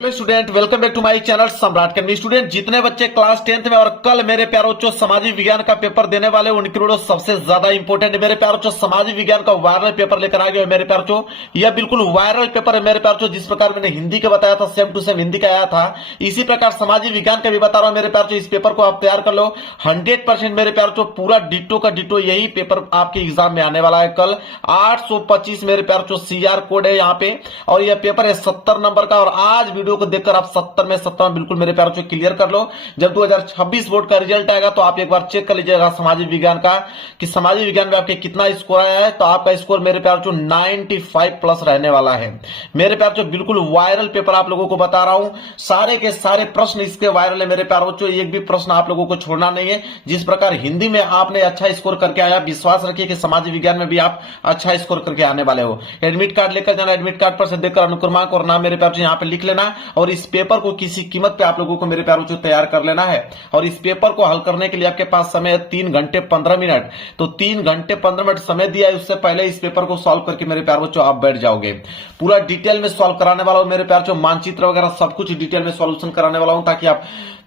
Student welcome back to my channel Samrat Academy. Student जितने बच्चे class 10th में और कल मेरे प्यारो बच्चों सामाजिक विज्ञान का पेपर देने वाले उनके लिए सबसे ज्यादा इंपॉर्टेंट है मेरे प्यारो बच्चों सामाजिक विज्ञान का वायरल पेपर लेकर आ गया मेरे प्यारो बच्चों। यह बिल्कुल वायरल पेपर है मेरे प्यारो बच्चों। जिस प्रकार मैंने हिंदी का बताया था सेम टू सेम हिंदी का आया था, इसी प्रकार सामाजिक विज्ञान का भी बता रहा हूं मेरे प्यारो बच्चों। इस पेपर को आप तैयार कर लो 100% मेरे प्यारो बच्चों। पूरा डिट्टो का डिट्टो यही पेपर आपके एग्जाम में आने वाला है कल। 825 मेरे प्यारो बच्चों सीआर कोड है यहाँ पे, और यह पेपर है 70 नंबर का। और आज वीडियो को देखकर आप 70 में 70 बिल्कुल मेरे प्यारों से क्लियर कर लो। जब 2026 बोर्ड का रिजल्ट आएगा तो आप एक बार चेक कर लीजिएगा सामाजिक विज्ञान का कि सामाजिक विज्ञान में आपके कितना स्कोर आया है। तो आपका स्कोर मेरे प्यारों 95 प्लस रहने वाला है मेरे प्यारों। बिल्कुल वायरल पेपर आप लोगों को बता रहा हूं। सारे के सारे प्रश्न इसके वायरल है मेरे प्यारों। एक भी प्रश्न आप लोगों को छोड़ना नहीं है। जिस प्रकार हिंदी में आपने अच्छा स्कोर करके आया, विश्वास रखिए कि सामाजिक विज्ञान में भी आप अच्छा स्कोर करके आने वाले हो। एडमिट कार्ड लेकर जाना, एडमिट कार्ड पर से देखकर अनुक्रमांक और नाम मेरे प्यारों यहाँ पे लिख लेना, और इस पेपर को किसी कीमत पे आप लोगों को मेरे प्यारों से तैयार कर लेना है। और इस पेपर को हल करने के लिए आपके पास समय है 3 घंटे 15 मिनट। तो 3 घंटे 15 मिनट समय दिया है, उससे पहले इस पेपर को सॉल्व करके मेरे प्यार बच्चों आप बैठ जाओगे। पूरा डिटेल में सॉल्व कराने वाला हूं मेरे प्यार बच्चों। मानचित्र वगैरह सब कुछ डिटेल में सॉल्यूशन कराने वाला हूं, ताकि आप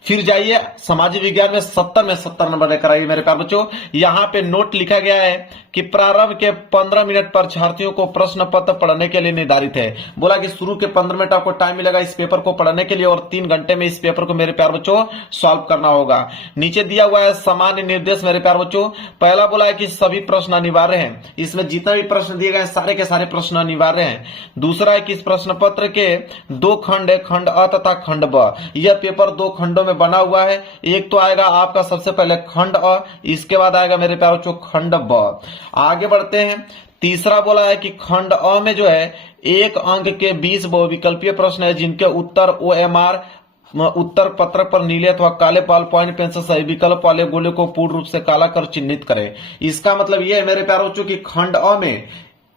फिर जाइए सामाजिक विज्ञान में 70 में 70 नंबर लेकर आइए मेरे प्यार बच्चों। यहां पे नोट लिखा गया है कि प्रारंभ के 15 मिनट परीक्षार्थियों को प्रश्न पत्र पढ़ने के लिए निर्धारित है। बोला कि शुरू के 15 मिनट आपको टाइम मिलेगा इस पेपर को पढ़ने के लिए, और 3 घंटे में इस पेपर को मेरे प्यार बच्चों सॉल्व करना होगा। नीचे दिया हुआ है सामान्य निर्देश मेरे प्यार बच्चों। पहला बोला है कि सभी प्रश्न अनिवार्य हैं। इसमें जितने भी प्रश्न दिए गए सारे के सारे प्रश्न अनिवार्य हैं। दूसरा है कि इस प्रश्न पत्र के 2 खंड है, खंड अ तथा खंड ब। यह पेपर 2 खंडों में बना हुआ है। एक तो आएगा आपका सबसे पहले खंड अ, इसके बाद आएगा मेरे प्यार बच्चों खंड ब। आगे बढ़ते हैं। तीसरा बोला है कि खंड अ में जो है 1 अंक के 20 बहुविकल्पीय प्रश्न है, जिनके उत्तर OMR उत्तर पत्रक पर नीले अथवा काले बॉल पॉइंट पेन से सही विकल्प वाले गोले को पूर्ण रूप से काला कर चिन्हित करें। इसका मतलब यह है मेरे प्यारों कि खंड अ में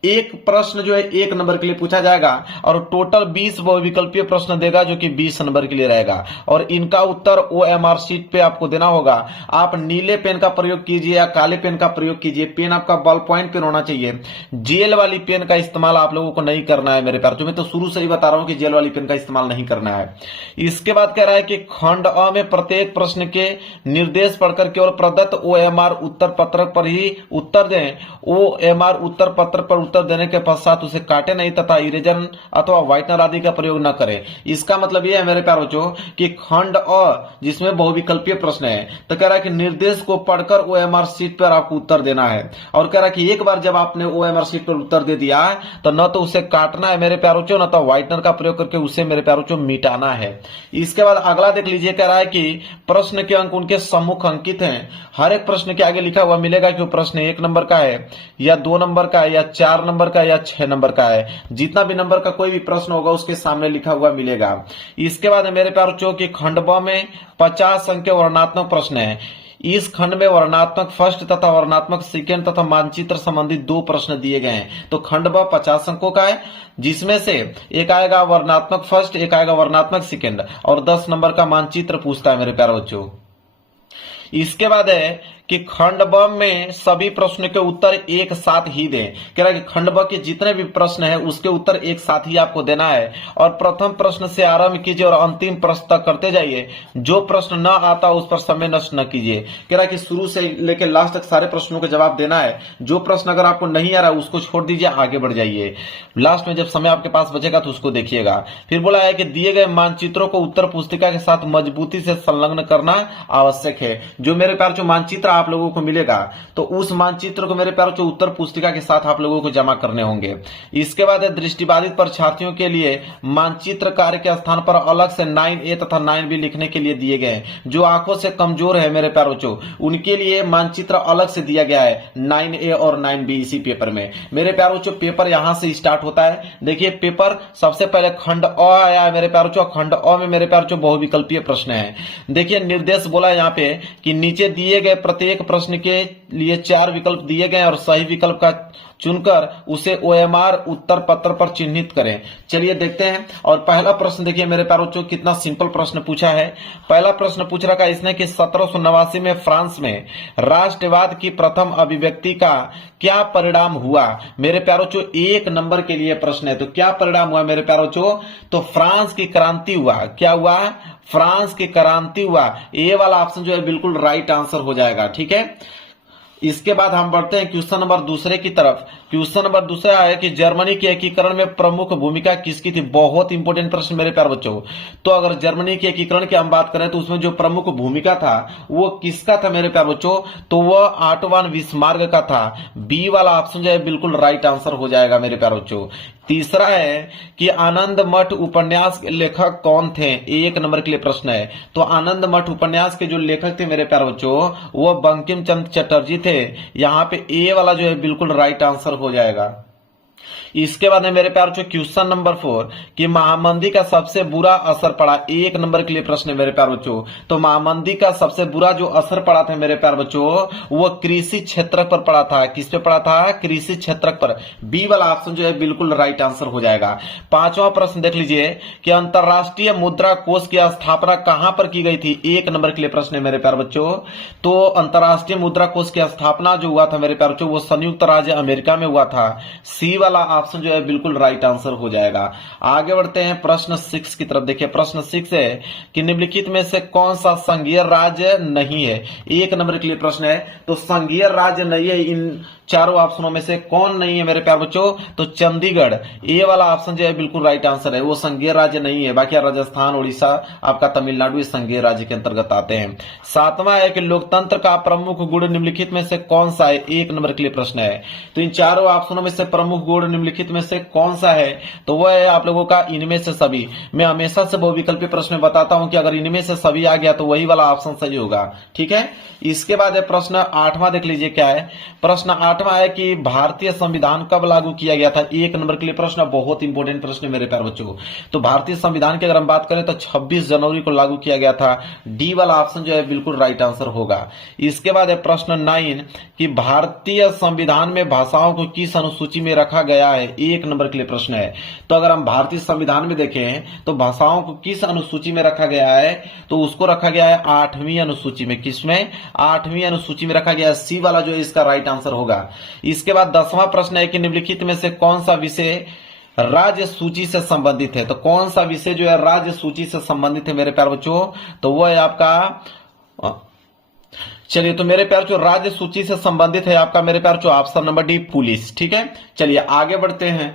एक प्रश्न जो है 1 नंबर के लिए पूछा जाएगा, और टोटल 20 बहुविकल्पीय प्रश्न देगा जो कि 20 नंबर के लिए रहेगा, और इनका उत्तर OMR शीट पे आपको देना होगा। आप नीले पेन का प्रयोग कीजिए या काले पेन का प्रयोग कीजिए। पेन आपका बॉल पॉइंट पेन होना चाहिए। जेल वाली पेन का इस्तेमाल आप लोगों को नहीं करना है मेरे प्यार। जो मैं तो शुरू से ही बता रहा हूं कि जेल वाली पेन का इस्तेमाल नहीं करना है। इसके बाद कह रहा है कि खंड अ में प्रत्येक प्रश्न के निर्देश पढ़कर केवल प्रदत्त OMR उत्तर पत्रक पर ही उत्तर दें। OMR उत्तर पत्रक पर उत्तर देने के पश्चात उसे काटे नहीं तथा इरेजर अथवा व्हाइटनर आदि का प्रयोग न करें। इसका मतलब यह है मेरे प्यारों कि खंड अ जिसमें बहुविकल्पीय प्रश्न है, तो कह रहा है कि निर्देश को पढ़कर OMR शीट पर आपको उत्तर देना है। और कह रहा है कि एक बार जब आपने OMR शीट पर उत्तर दे दिया तो न तो उसे काटना है मेरे प्यारों न तो व्हाइटनर का प्रयोग करके उसे मेरे प्यारों मिटाना है। इसके बाद अगला देख लीजिए। कह रहा है कि प्रश्न के अंक उनके सम्मुख अंकित हैं। हर एक प्रश्न के आगे लिखा हुआ मिलेगा कि प्रश्न 1 नंबर का है या 2 नंबर का है या 4 नंबर का या 6 नंबर का है। जितना भी नंबर का कोई भी प्रश्न होगा उसके सामने लिखा हुआ मिलेगा। इसके बाद मेरे प्यारों की खंड ब में 50 अंक के वर्णनात्मक प्रश्न है। इस खंड में वर्णनात्मक फर्स्ट तथा वर्णनात्मक सेकेंड तथा मानचित्र संबंधित 2 प्रश्न दिए गए हैं। तो खंड ब 50 अंकों का है, जिसमें से एक आएगा वर्णनात्मक फर्स्ट, एक आएगा वर्णनात्मक सेकेंड, और 10 नंबर का मानचित्र पूछता है मेरे प्यारे बच्चों। इसके बाद है कि खंड ब में सभी प्रश्नों के उत्तर एक साथ ही दें। कह रहा है कि खंड ब के जितने भी प्रश्न हैं उसके उत्तर एक साथ ही आपको देना है, और प्रथम प्रश्न से आरंभ कीजिए और अंतिम प्रश्न तक करते जाइए। जो प्रश्न न आता उस पर समय नष्ट न कीजिए। कह रहा है कि शुरू से लेकर लास्ट तक सारे प्रश्नों का जवाब देना है। जो प्रश्न अगर आपको नहीं आ रहा है उसको छोड़ दीजिए, आगे बढ़ जाइए। लास्ट में जब समय आपके पास बचेगा तो उसको देखिएगा। फिर बोला है कि दिए गए मानचित्रों को उत्तर पुस्तिका के साथ मजबूती से संलग्न करना आवश्यक है। जो मेरे प्यार जो मानचित्र आप लोगों को मिलेगा तो उस मानचित्र को मेरे प्यारों जो उत्तर पुस्तिका के साथ आप लोगों को जमा करने होंगे। इसके बाद दृष्टिबाधित परीक्षार्थियों के लिए मानचित्र कार्य के स्थान पर अलग से 9A तथा 9B लिखने के लिए दिए गए। जो आंखों से कमजोर है मेरे प्यारों उनके लिए मानचित्र अलग से दिया गया है 9A और 9B इसी पेपर में। मेरे प्यारों पेपर यहां से स्टार्ट होता है। देखिए पेपर सबसे पहले खंड अ आया है मेरे प्यारों। खंड अ में मेरे प्यारों बहुविकल्पीय प्रश्न है। देखिए निर्देश बोला यहाँ पे कि नीचे दिए गए प्रत्येक प्रश्न के लिए 4 विकल्प दिए गए और सही विकल्प का चुनकर उसे OMR उत्तर पत्र पर चिन्हित करें। चलिए देखते हैं। और पहला प्रश्न देखिए मेरे प्यारे बच्चों, कितना सिंपल प्रश्न पूछा है। पहला प्रश्न पूछ रखा है इसने कि 1789 में फ्रांस में राष्ट्रवाद की प्रथम अभिव्यक्ति का क्या परिणाम हुआ। मेरे प्यारे बच्चों 1 नंबर के लिए प्रश्न है। तो क्या परिणाम हुआ मेरे प्यारे बच्चों, तो फ्रांस की क्रांति हुआ। क्या हुआ, फ्रांस की क्रांति हुआ। ये वाला ऑप्शन जो है बिल्कुल राइट आंसर हो जाएगा। ठीक है, इसके बाद हम बढ़ते हैं क्वेश्चन नंबर दूसरे की तरफ। क्वेश्चन नंबर दूसरा है कि जर्मनी के एकीकरण में प्रमुख भूमिका किसकी थी। बहुत इंपॉर्टेंट प्रश्न मेरे प्यारे बच्चों। तो अगर जर्मनी के एकीकरण की हम बात करें तो उसमें जो प्रमुख भूमिका था वो किसका था मेरे प्यारे बच्चों, तो वह ऑटो वन बिस्मार्क का था। बी वाला ऑप्शन जो है बिल्कुल राइट आंसर हो जाएगा मेरे प्यारे बच्चों। तीसरा है कि आनंद मठ उपन्यास के लेखक कौन थे। 1 नंबर के लिए प्रश्न है। तो आनंद मठ उपन्यास के जो लेखक थे मेरे प्यारे बच्चों वो बंकिम चंद्र चटर्जी थे। यहां पे ए वाला जो है बिल्कुल राइट आंसर हो जाएगा। इसके बाद में मेरे प्यारे बच्चों क्वेश्चन नंबर 4 कि महामंदी का सबसे बुरा असर पड़ा। 1 नंबर के लिए प्रश्न है मेरे प्यारे बच्चों। तो महामंदी का सबसे बुरा जो असर पड़ा था मेरे प्यारे बच्चों वो कृषि क्षेत्र पर पड़ा था। किस पे पड़ा था, कृषि क्षेत्र पर। बी वाला ऑप्शन जो है बिल्कुल राइट आंसर हो जाएगा। 5वां प्रश्न देख लीजिए कि अंतरराष्ट्रीय मुद्रा कोष की स्थापना कहां पर की गई थी। 1 नंबर के लिए प्रश्न है मेरे प्यारे बच्चों। तो अंतरराष्ट्रीय मुद्रा कोष की स्थापना जो हुआ था मेरे प्यारे बच्चों वो संयुक्त राज्य अमेरिका में हुआ था। सी वाला ऑप्शन जो है बिल्कुल राइट आंसर हो जाएगा। आगे बढ़ते हैं प्रश्न 6 की तरफ। देखिए प्रश्न 6 है कि निम्नलिखित में से कौन सा संघीय राज्य नहीं है। 1 नंबर के लिए प्रश्न है। तो संघीय राज्य नहीं है, इन चारों ऑप्शनों में से कौन नहीं है मेरे प्यारे बच्चों, तो चंडीगढ़। ए वाला ऑप्शन जो है बिल्कुल राइट आंसर है, वो संघीय राज्य नहीं है। बाकी राजस्थान, उड़ीसा, आपका तमिलनाडु इस संघीय राज्य के अंतर्गत आते हैं। 7वां है कि लोकतंत्र का प्रमुख गुण निम्नलिखित में से कौन सा है। 1 नंबर के लिए प्रश्न है। तो इन चारों ऑप्शनों में से प्रमुख गुण निम्नलिखित में से कौन सा है, तो वह है आप लोगों का इनमें से सभी। मैं हमेशा से बहुविकल्पी प्रश्न में बताता हूं कि अगर इनमें से सभी आ गया तो वही वाला ऑप्शन सही होगा। ठीक है, इसके बाद है प्रश्न 8वां। देख लीजिए क्या है। प्रश्न 8वां है कि भारतीय संविधान कब लागू किया गया था। 1 नंबर के लिए प्रश्न, बहुत इंपॉर्टेंट प्रश्न है मेरे प्यारे बच्चों। तो भारतीय संविधान की अगर हम बात करें तो 26 जनवरी को लागू किया गया था। डी वाला ऑप्शन जो है बिल्कुल राइट आंसर होगा। इसके बाद है प्रश्न 9 कि भारतीय संविधान में भाषाओं को किस अनुसूची में रखा गया है। 1 नंबर के लिए प्रश्न है। तो अगर हम भारतीय संविधान में देखें तो भाषाओं को किस अनुसूची में रखा गया है, तो उसको रखा गया है 8वीं अनुसूची में। किसमें, 8वीं अनुसूची में रखा गया है। सी वाला जो है इसका राइट आंसर होगा। इसके बाद 10वां प्रश्न है कि निम्नलिखित में से कौन सा विषय राज्य सूची से संबंधित है। तो कौन सा विषय जो है राज्य सूची से संबंधित है मेरे प्यारे बच्चों, तो वो है आपका, चलिए तो मेरे प्यारे बच्चों राज्य सूची से संबंधित है आपका मेरे प्यारे बच्चों ऑप्शन नंबर डी पुलिस। ठीक है, चलिए आगे बढ़ते हैं।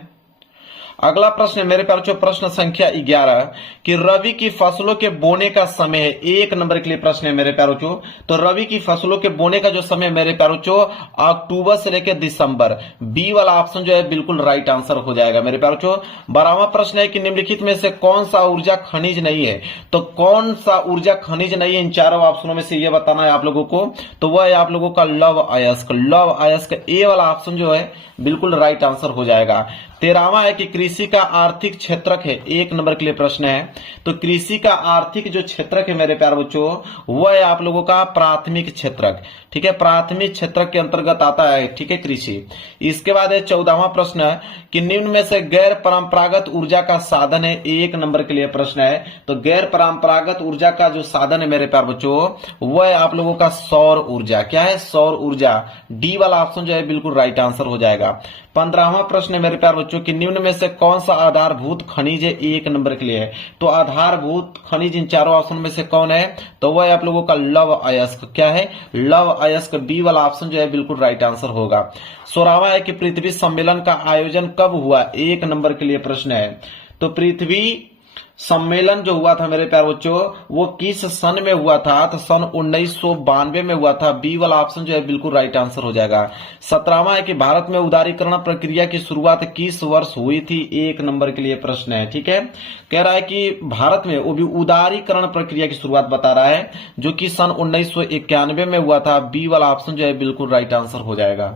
अगला प्रश्न है मेरे प्यारे बच्चों प्रश्न संख्या 11 कि रबी की फसलों के बोने का समय है। 1 नंबर के लिए प्रश्न है मेरे प्यारे बच्चों। तो रबी की फसलों के बोने का जो समय मेरे प्यारे बच्चों अक्टूबर से लेकर दिसंबर। बी वाला ऑप्शन जो है बिल्कुल राइट आंसर हो जाएगा मेरे प्यारे बच्चों। 12वां प्रश्न है कि निम्नलिखित में से कौन सा ऊर्जा खनिज नहीं है। तो कौन सा ऊर्जा खनिज नहीं है, इन चारों ऑप्शनों में से यह बताना है आप लोगों को। तो वह है आप लोगों का लौह अयस्क। लौह अयस्क ए वाला ऑप्शन जो है बिल्कुल राइट आंसर हो जाएगा। 13वां है कि कृषि का आर्थिक क्षेत्रक है। 1 नंबर के लिए प्रश्न है। तो कृषि का आर्थिक जो क्षेत्रक है मेरे प्यारे बच्चों वह है आप लोगों का प्राथमिक क्षेत्रक। ठीक है, प्राथमिक क्षेत्रक के अंतर्गत आता है। ठीक है, कृषि। इसके बाद है 14वां प्रश्न कि निम्न में से गैर परंपरागत ऊर्जा का साधन है। 1 नंबर के लिए प्रश्न है। तो गैर परंपरागत ऊर्जा का जो साधन है मेरे प्यारे बच्चों वह है आप लोगों का सौर ऊर्जा। क्या है, सौर ऊर्जा। डी वाला ऑप्शन जो है बिल्कुल राइट आंसर हो जाएगा। 15वां प्रश्न है मेरे प्यारे बच्चों कि निम्न में से कौन सा आधारभूत खनिज है। 1 नंबर के लिए है। तो आधारभूत खनिज इन चारों ऑप्शन में से कौन है, तो वह है आप लोगों का लौह अयस्क। क्या है, लौह अयस्क। बी वाला ऑप्शन जो है बिल्कुल राइट आंसर होगा। 16वां है कि पृथ्वी सम्मेलन का आयोजन कब हुआ। 1 नंबर के लिए प्रश्न है। तो पृथ्वी सम्मेलन जो हुआ था मेरे प्यारे बच्चों वो किस सन में हुआ था, तो सन 1992 में हुआ था। बी वाला ऑप्शन जो है बिल्कुल राइट आंसर हो जाएगा। 17वां है कि भारत में उदारीकरण प्रक्रिया की शुरुआत किस वर्ष हुई थी। 1 नंबर के लिए प्रश्न है। ठीक है, कह रहा है कि भारत में वो भी उदारीकरण प्रक्रिया की शुरुआत बता रहा है जो कि सन 1991 में हुआ था। बी वाला ऑप्शन जो है बिल्कुल राइट आंसर हो जाएगा।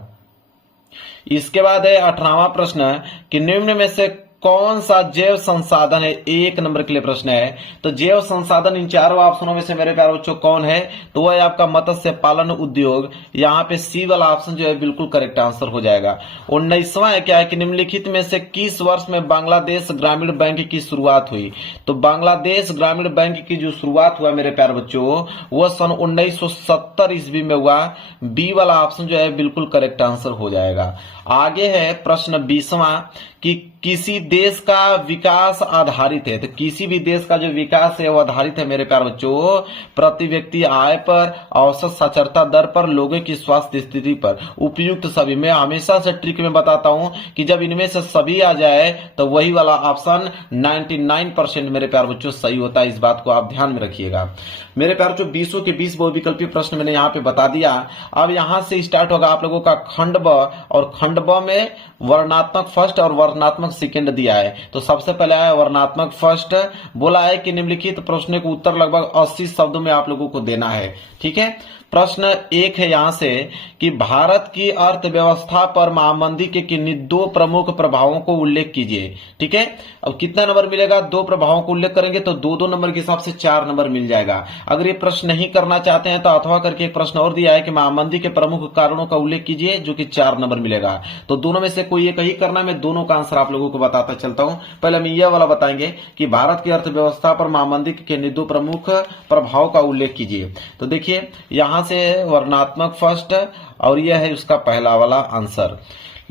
इसके बाद है 18वां प्रश्न कि निम्न में से कौन सा जैव संसाधन है, एक नंबर के लिए प्रश्न है। तो जैव संसाधन इन चारों ऑप्शनों में से मेरे प्यारे बच्चों कौन है, तो वह है आपका मत्स्य पालन उद्योग। यहाँ पे सी वाला ऑप्शन जो है बिल्कुल करेक्ट आंसर हो जाएगा। 19वां है क्या है कि निम्नलिखित में से किस वर्ष में बांग्लादेश ग्रामीण बैंक की शुरुआत हुई। तो बांग्लादेश ग्रामीण बैंक की जो शुरुआत हुआ मेरे प्यारे बच्चों वह सन 1970 ईस्वी में हुआ। बी वाला ऑप्शन जो है बिल्कुल करेक्ट आंसर हो जाएगा। आगे है प्रश्न 20वां कि किसी देश का विकास आधारित है। तो किसी भी देश का जो विकास है वो आधारित है मेरे प्यारे बच्चों प्रति व्यक्ति आय पर, औसत साक्षरता दर पर, लोगों की स्वास्थ्य स्थिति पर, उपयुक्त सभी। मैं हमेशा से ट्रिक में बताता हूं कि जब इनमें से सभी आ जाए तो वही वाला ऑप्शन 99% मेरे प्यारे बच्चों सही होता है। इस बात को आप ध्यान में रखिएगा। मेरे प्यारे बच्चों 20 के 20 बहुविकल्पीय प्रश्न मैंने यहाँ पे बता दिया। अब यहां से स्टार्ट होगा आप लोगों का खंड ब, और खंड ब में वर्णात्मक फर्स्ट और वर्णात्मक सेकंड दिया है। तो सबसे पहले है वर्णात्मक फर्स्ट, बोला है कि निम्नलिखित प्रश्न को उत्तर लगभग 80 शब्दों में आप लोगों को देना है। ठीक है, प्रश्न 1 है यहां से कि भारत की अर्थव्यवस्था पर महामंदी के किन्हीं 2 प्रमुख प्रभावों को उल्लेख कीजिए। ठीक है, अब कितना नंबर मिलेगा, 2 प्रभावों को उल्लेख करेंगे तो 2-2 नंबर के हिसाब से 4 नंबर मिल जाएगा। अगर ये प्रश्न नहीं करना चाहते हैं तो अथवा करके एक प्रश्न और दिया है कि महामंदी के प्रमुख कारणों का उल्लेख कीजिए, जो कि 4 नंबर मिलेगा। तो दोनों में से कोई एक ही करना, मैं दोनों का आंसर आप लोगों को बताता चलता हूं। पहले हम यह वाला बताएंगे कि भारत की अर्थव्यवस्था पर महामंदी के किन्हीं 2 प्रमुख प्रभाव का उल्लेख कीजिए। तो देखिए यहां से वर्णात्मक फर्स्ट और यह है उसका पहला वाला आंसर।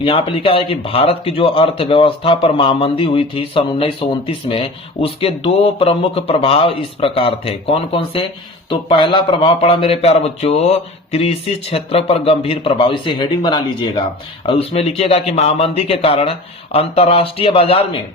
यहाँ पे लिखा है कि भारत की जो अर्थव्यवस्था पर महामंदी हुई थी सन 1929 में, उसके 2 प्रमुख प्रभाव इस प्रकार थे। कौन कौन से, तो पहला प्रभाव पड़ा मेरे प्यारे बच्चों कृषि क्षेत्र पर गंभीर प्रभाव। इसे हेडिंग बना लीजिएगा और उसमें लिखिएगा कि महामंदी के कारण अंतर्राष्ट्रीय बाजार में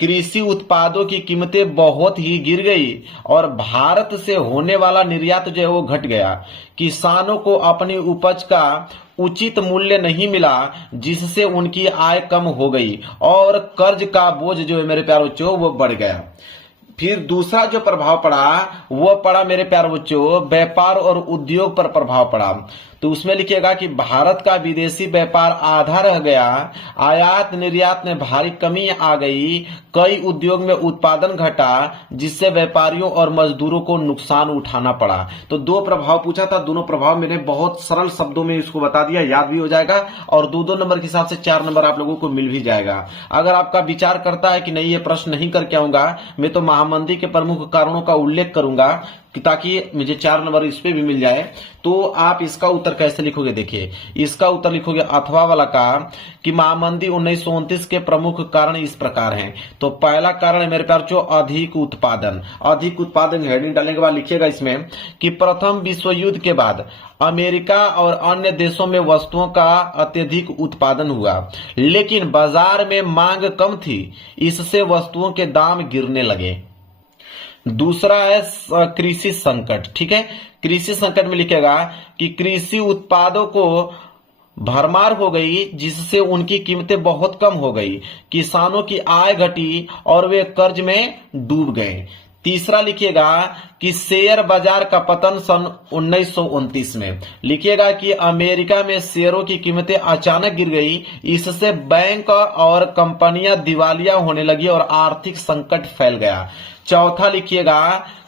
कृषि उत्पादों की कीमतें बहुत ही गिर गई और भारत से होने वाला निर्यात जो है वो घट गया। किसानों को अपनी उपज का उचित मूल्य नहीं मिला, जिससे उनकी आय कम हो गई और कर्ज का बोझ जो है मेरे प्यारे बच्चों वो बढ़ गया। फिर दूसरा जो प्रभाव पड़ा वो पड़ा मेरे प्यारे बच्चों व्यापार और उद्योग पर प्रभाव पड़ा। तो उसमें लिखिएगा कि भारत का विदेशी व्यापार आधा रह गया, आयात निर्यात में भारी कमी आ गई, कई उद्योग में उत्पादन घटा, जिससे व्यापारियों और मजदूरों को नुकसान उठाना पड़ा। तो 2 प्रभाव पूछा था, दोनों प्रभाव मैंने बहुत सरल शब्दों में इसको बता दिया, याद भी हो जाएगा और 2-2 नंबर के हिसाब से 4 नंबर आप लोगों को मिल भी जाएगा। अगर आपका विचार करता है कि नहीं ये प्रश्न नहीं करके आऊंगा, मैं तो महामंदी के प्रमुख कारणों का उल्लेख करूंगा ताकि मुझे 4 नंबर इस पे भी मिल जाए, तो आप इसका उत्तर कैसे लिखोगे। देखिए इसका उत्तर लिखोगे अथवा वाला का कि महामंदी 1929 के प्रमुख कारण इस प्रकार हैं। तो पहला कारण है मेरे प्यार जो अधिक उत्पादन। अधिक उत्पादन हेडिंग डालने के बाद लिखिएगा इसमें कि प्रथम विश्व युद्ध के बाद अमेरिका और अन्य देशों में वस्तुओं का अत्यधिक उत्पादन हुआ, लेकिन बाजार में मांग कम थी, इससे वस्तुओं के दाम गिरने लगे। दूसरा है कृषि संकट। ठीक है, कृषि संकट में लिखेगा कि कृषि उत्पादों को भरमार हो गई, जिससे उनकी कीमतें बहुत कम हो गई, किसानों की आय घटी और वे कर्ज में डूब गए। तीसरा लिखिएगा कि शेयर बाजार का पतन सन 1929 में। लिखिएगा कि अमेरिका में शेयरों की कीमतें अचानक गिर गई, इससे बैंक और कंपनियां दिवालिया होने लगी और आर्थिक संकट फैल गया। चौथा लिखिएगा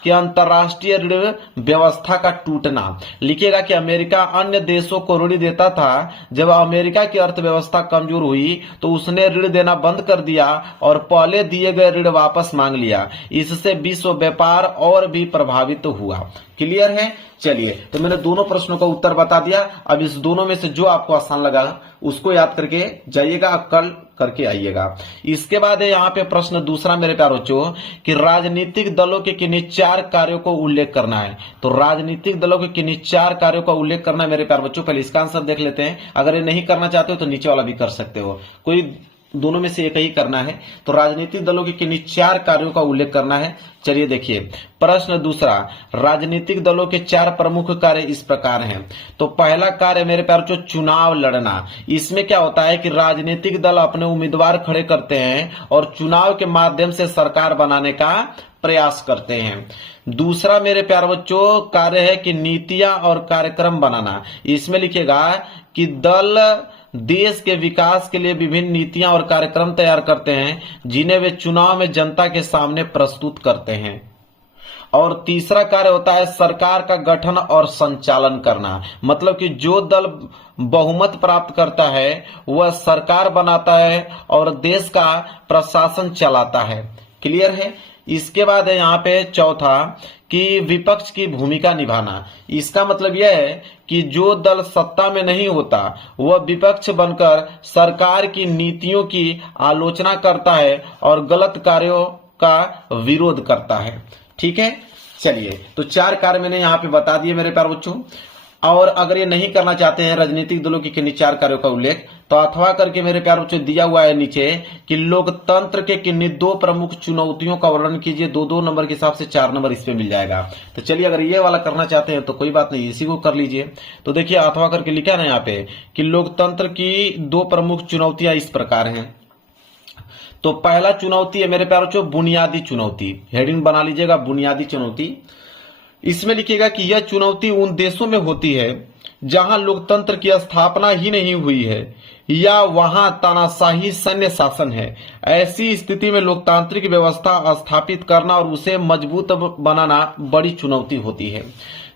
कि अंतर्राष्ट्रीय ऋण व्यवस्था का टूटना। लिखिएगा कि अमेरिका अन्य देशों को ऋण देता था, जब अमेरिका की अर्थव्यवस्था कमजोर हुई तो उसने ऋण देना बंद कर दिया और पहले दिए गए ऋण वापस मांग लिया। इससे विश्व व्यापार और भी प्रभावित हुआ। क्लियर है। चलिए, तो मैंने दोनों प्रश्नों का उत्तर बता दिया। अब इस दोनों में से जो आपको आसान लगा उसको याद करके जाइएगा, कल करके आइएगा। इसके बाद है यहाँ पे प्रश्न दूसरा मेरे प्यारे बच्चों कि राजनीतिक दलों के किन्हीं 4 कार्यों को उल्लेख करना है। तो राजनीतिक दलों के किन्हीं 4 कार्यों का उल्लेख करना है मेरे प्यारे बच्चों। पहले इसका आंसर देख लेते हैं। अगर ये नहीं करना चाहते हो तो नीचे वाला भी कर सकते हो, कोई दोनों में से एक ही करना है। तो राजनीतिक दलों के किन्हीं 4 कार्यों का उल्लेख करना है। चलिए देखिए प्रश्न दूसरा, राजनीतिक दलों के 4 प्रमुख कार्य इस प्रकार हैं। तो पहला कार्य मेरे प्यारे बच्चों चुनाव लड़ना। इसमें क्या होता है कि राजनीतिक दल अपने उम्मीदवार खड़े करते हैं और चुनाव के माध्यम से सरकार बनाने का प्रयास करते हैं। दूसरा मेरे प्यारे बच्चों कार्य है कि नीतियां और कार्यक्रम बनाना। इसमें लिखिएगा कि दल देश के विकास के लिए विभिन्न नीतियां और कार्यक्रम तैयार करते हैं जिन्हें वे चुनाव में जनता के सामने प्रस्तुत करते हैं। और तीसरा कार्य होता है सरकार का गठन और संचालन करना, मतलब कि जो दल बहुमत प्राप्त करता है वह सरकार बनाता है और देश का प्रशासन चलाता है। क्लियर है। इसके बाद है यहाँ पे चौथा कि विपक्ष की भूमिका निभाना। इसका मतलब यह है कि जो दल सत्ता में नहीं होता वह विपक्ष बनकर सरकार की नीतियों की आलोचना करता है और गलत कार्यों का विरोध करता है। ठीक है। चलिए, तो 4 कार्य मैंने यहाँ पे बता दिए मेरे प्यारे बच्चों। और अगर ये नहीं करना चाहते हैं राजनीतिक दलों की किन्हीं 4 कार्यों का उल्लेख, तो अथवा करके मेरे प्यारे बच्चों दिया हुआ है नीचे कि लोकतंत्र के किन्हीं 2 प्रमुख चुनौतियों का वर्णन कीजिए। 2-2 नंबर के हिसाब से 4 नंबर इस पे मिल जाएगा। तो चलिए, अगर ये वाला करना चाहते हैं तो कोई बात नहीं, इसी को कर लीजिए। तो देखिए, अथवा करके लिखा है ना यहाँ पे कि लोकतंत्र की 2 प्रमुख चुनौतियां इस प्रकार हैं। तो पहला चुनौती है मेरे प्यारे बच्चों बुनियादी चुनौती। हेडिंग बना लीजिएगा, बुनियादी चुनौती। इसमें लिखिएगा कि यह चुनौती उन देशों में होती है जहां लोकतंत्र की स्थापना ही नहीं हुई है या वहां तानाशाही सैन्य शासन है। ऐसी स्थिति में लोकतांत्रिक व्यवस्था स्थापित करना और उसे मजबूत बनाना बड़ी चुनौती होती है।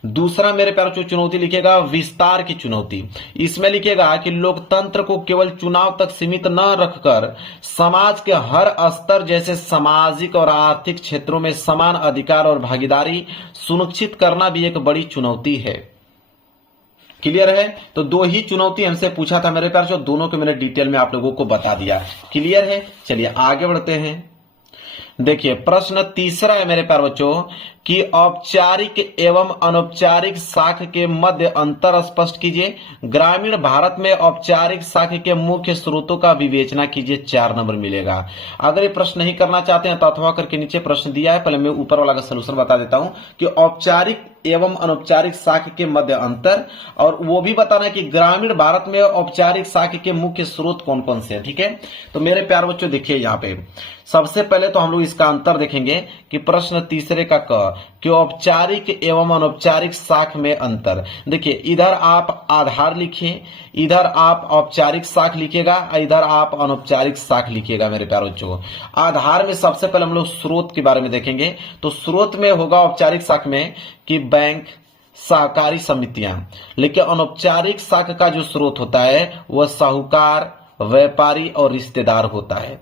दूसरा मेरे प्यारे बच्चों चुनौती लिखेगा विस्तार की चुनौती। इसमें लिखेगा कि लोकतंत्र को केवल चुनाव तक सीमित न रखकर समाज के हर स्तर जैसे सामाजिक और आर्थिक क्षेत्रों में समान अधिकार और भागीदारी सुनिश्चित करना भी एक बड़ी चुनौती है। क्लियर है। तो 2 ही चुनौती हमसे पूछा था मेरे प्यारे बच्चों, दोनों को मैंने डिटेल में आप लोगों को बता दिया। क्लियर है। चलिए आगे बढ़ते हैं। देखिए, प्रश्न तीसरा है मेरे प्यारे बच्चों कि औपचारिक एवं अनौपचारिक साख के मध्य अंतर स्पष्ट कीजिए। ग्रामीण भारत में औपचारिक साख के मुख्य स्रोतों का विवेचना कीजिए। 4 नंबर मिलेगा। अगर ये प्रश्न नहीं करना चाहते हैं तो अथवा करके नीचे प्रश्न दिया है, पहले मैं ऊपर वाला का सलूशन बता देता हूं कि औपचारिक एवं अनौपचारिक साख के मध्य अंतर, और वो भी बताना है कि ग्रामीण भारत में औपचारिक साख के मुख्य स्रोत कौन कौन से हैं। ठीक है। तो मेरे प्यारे बच्चों देखिए, यहाँ पे सबसे पहले तो हम लोग इसका अंतर देखेंगे कि प्रश्न तीसरे का क कि औपचारिक एवं अनौपचारिक साख में अंतर। देखिए, इधर आप आधार लिखिए, इधर आप औपचारिक साख लिखिएगा, इधर आप अनौपचारिक साख लिखिएगा। मेरे प्यारे बच्चों, आधार में सबसे पहले हम लोग स्रोत के बारे में देखेंगे। तो स्रोत में होगा औपचारिक साख में कि बैंक, सहकारी समितियां, लेकिन अनौपचारिक साख का जो स्रोत होता है वह साहूकार, व्यापारी और रिश्तेदार होता है।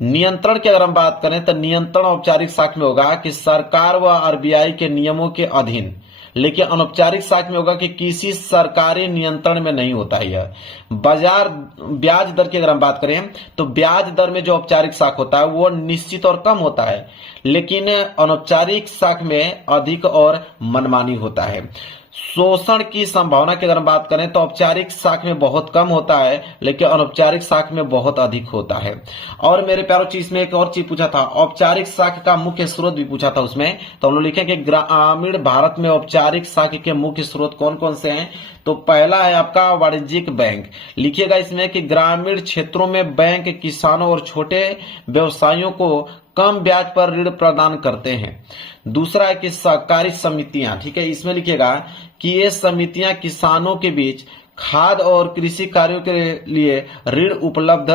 नियंत्रण की अगर हम बात करें तो नियंत्रण औपचारिक साख में होगा कि सरकार व आरबीआई के नियमों के अधीन, लेकिन अनौपचारिक साख में होगा कि किसी सरकारी नियंत्रण में नहीं होता है। यह बाजार ब्याज दर की अगर हम बात करें तो ब्याज दर में जो औपचारिक साख होता है वो निश्चित और कम होता है, लेकिन अनौपचारिक साख में अधिक और मनमानी होता है। शोषण की संभावना की अगर हम बात करें तो औपचारिक साख में बहुत कम होता है, लेकिन अनौपचारिक साख में बहुत अधिक होता है। और मेरे प्यारों चीज में एक और चीज पूछा था, औपचारिक साख का मुख्य स्रोत भी पूछा था उसमें। तो हम लोग लिखेंगे ग्रामीण भारत में औपचारिक साख के मुख्य स्रोत कौन कौन से हैं। तो पहला है आपका वाणिज्यिक बैंक। लिखिएगा इसमें कि ग्रामीण क्षेत्रों में बैंक किसानों और छोटे व्यवसायियों को कम ब्याज पर ऋण प्रदान करते हैं। दूसरा है कि सहकारी समितियां। ठीक है, इसमें लिखिएगा कि ये समितियां किसानों के बीच खाद और कृषि कार्यों के लिए ऋण उपलब्ध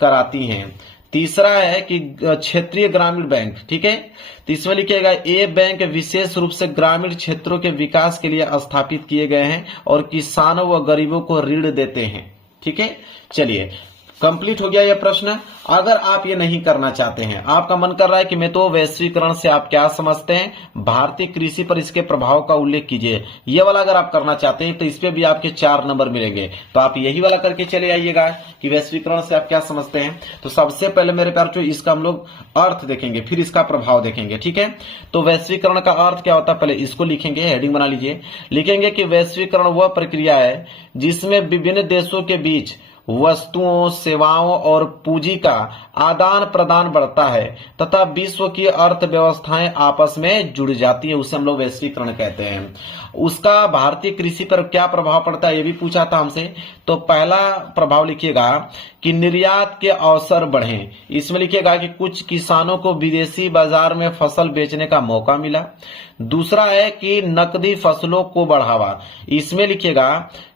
कराती हैं। तीसरा है कि क्षेत्रीय ग्रामीण बैंक। ठीक है, तो इसमें लिखिएगा ये बैंक विशेष रूप से ग्रामीण क्षेत्रों के विकास के लिए स्थापित किए गए हैं और किसानों व गरीबों को ऋण देते हैं। ठीक है। चलिए, कंप्लीट हो गया यह प्रश्न। अगर आप ये नहीं करना चाहते हैं, आपका मन कर रहा है कि मैं तो वैश्वीकरण से आप क्या समझते हैं, भारतीय कृषि पर इसके प्रभाव का उल्लेख कीजिए, ये वाला अगर आप करना चाहते हैं तो इस पे भी आपके 4 नंबर मिलेंगे। तो आप यही वाला करके चले आइएगा कि वैश्वीकरण से आप क्या समझते हैं। तो सबसे पहले मेरे प्यारे बच्चों इसका हम लोग अर्थ देखेंगे, फिर इसका प्रभाव देखेंगे। ठीक है। तो वैश्वीकरण का अर्थ क्या होता है पहले इसको लिखेंगे, हेडिंग बना लीजिए। लिखेंगे कि वैश्वीकरण वह प्रक्रिया है जिसमें विभिन्न देशों के बीच वस्तुओं, सेवाओं और पूंजी का आदान प्रदान बढ़ता है तथा विश्व की अर्थव्यवस्थाएं आपस में जुड़ जाती है, उसे हम लोग वैश्वीकरण कहते हैं। उसका भारतीय कृषि पर क्या प्रभाव पड़ता है ये भी पूछा था हमसे। तो पहला प्रभाव लिखिएगा कि निर्यात के अवसर बढ़े। इसमें लिखिएगा कि कुछ किसानों को विदेशी बाजार में फसल बेचने का मौका मिला। दूसरा है कि नकदी फसलों को बढ़ावा। इसमें लिखिएगा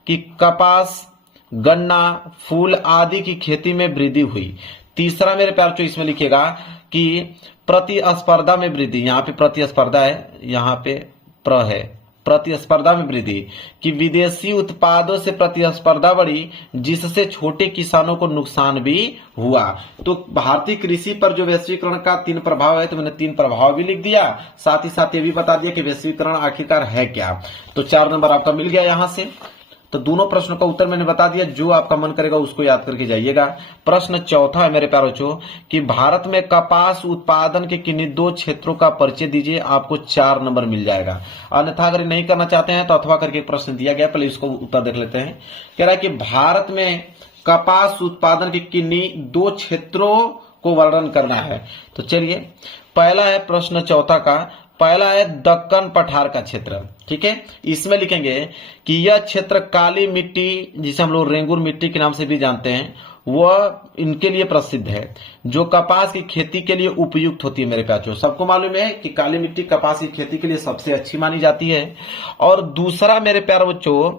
कि कपास, गन्ना, फूल आदि की खेती में वृद्धि हुई। तीसरा मेरे प्यार बच्चों इसमें लिखेगा कि प्रतिस्पर्धा में वृद्धि, यहाँ पे प्रतिस्पर्धा है, यहाँ पे प्र है, प्रतिस्पर्धा में वृद्धि, कि विदेशी उत्पादों से प्रतिस्पर्धा बढ़ी जिससे छोटे किसानों को नुकसान भी हुआ। तो भारतीय कृषि पर जो वैश्वीकरण का 3 प्रभाव है, तो मैंने 3 प्रभाव भी लिख दिया, साथ ही साथ ये भी बता दिया कि वैश्वीकरण आखिरकार है क्या। तो 4 नंबर आपका मिल गया यहां से। तो दोनों प्रश्नों का उत्तर मैंने बता दिया, जो आपका मन करेगा उसको याद करके जाइएगा। प्रश्न चौथा है मेरे प्यारे बच्चों कि भारत में कपास उत्पादन के किन्हीं 2 क्षेत्रों का परिचय दीजिए, आपको 4 नंबर मिल जाएगा। अन्यथा अगर नहीं करना चाहते हैं तो अथवा करके एक प्रश्न दिया गया, पहले इसको उत्तर देख लेते हैं। कह रहा है कि भारत में कपास उत्पादन के किन्हीं 2 क्षेत्रों को वर्णन करना है। तो चलिए, पहला है प्रश्न चौथा का, पहला है दक्कन पठार का क्षेत्र। ठीक है, इसमें लिखेंगे कि यह क्षेत्र काली मिट्टी, जिसे हम लोग रेंगुर मिट्टी के नाम से भी जानते हैं, वह इनके लिए प्रसिद्ध है, जो कपास की खेती के लिए उपयुक्त होती है। मेरे प्यारों, सबको मालूम है कि काली मिट्टी कपास की खेती के लिए सबसे अच्छी मानी जाती है। और दूसरा मेरे प्यारे बच्चों,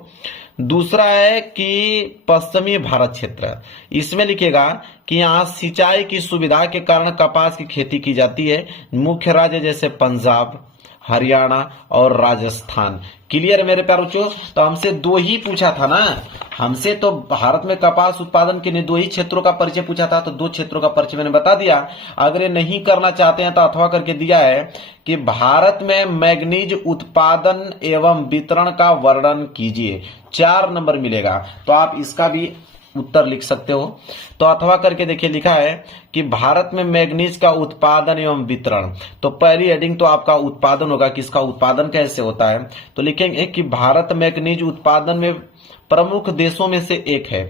दूसरा है कि पश्चिमी भारत क्षेत्र। इसमें लिखेगा कि यहाँ सिंचाई की सुविधा के कारण कपास की खेती की जाती है। मुख्य राज्य जैसे पंजाब, हरियाणा और राजस्थान। क्लियर है मेरे प्यारे बच्चों। तो हमसे 2 ही पूछा था ना, हमसे तो भारत में कपास उत्पादन के लिए 2 ही क्षेत्रों का परिचय पूछा था, तो 2 क्षेत्रों का परिचय मैंने बता दिया। अगर ये नहीं करना चाहते हैं तो अथवा करके दिया है कि भारत में मैग्नीज उत्पादन एवं वितरण का वर्णन कीजिए, 4 नंबर मिलेगा। तो आप इसका भी उत्तर लिख सकते हो। तो अथवा करके देखिए, लिखा है कि भारत में मैग्नीज का उत्पादन एवं वितरण। तो पहली हेडिंग तो आपका उत्पादन होगा कि इसका उत्पादन कैसे होता है। तो लिखेंगे कि भारत मैग्नीज उत्पादन में प्रमुख देशों में से एक है।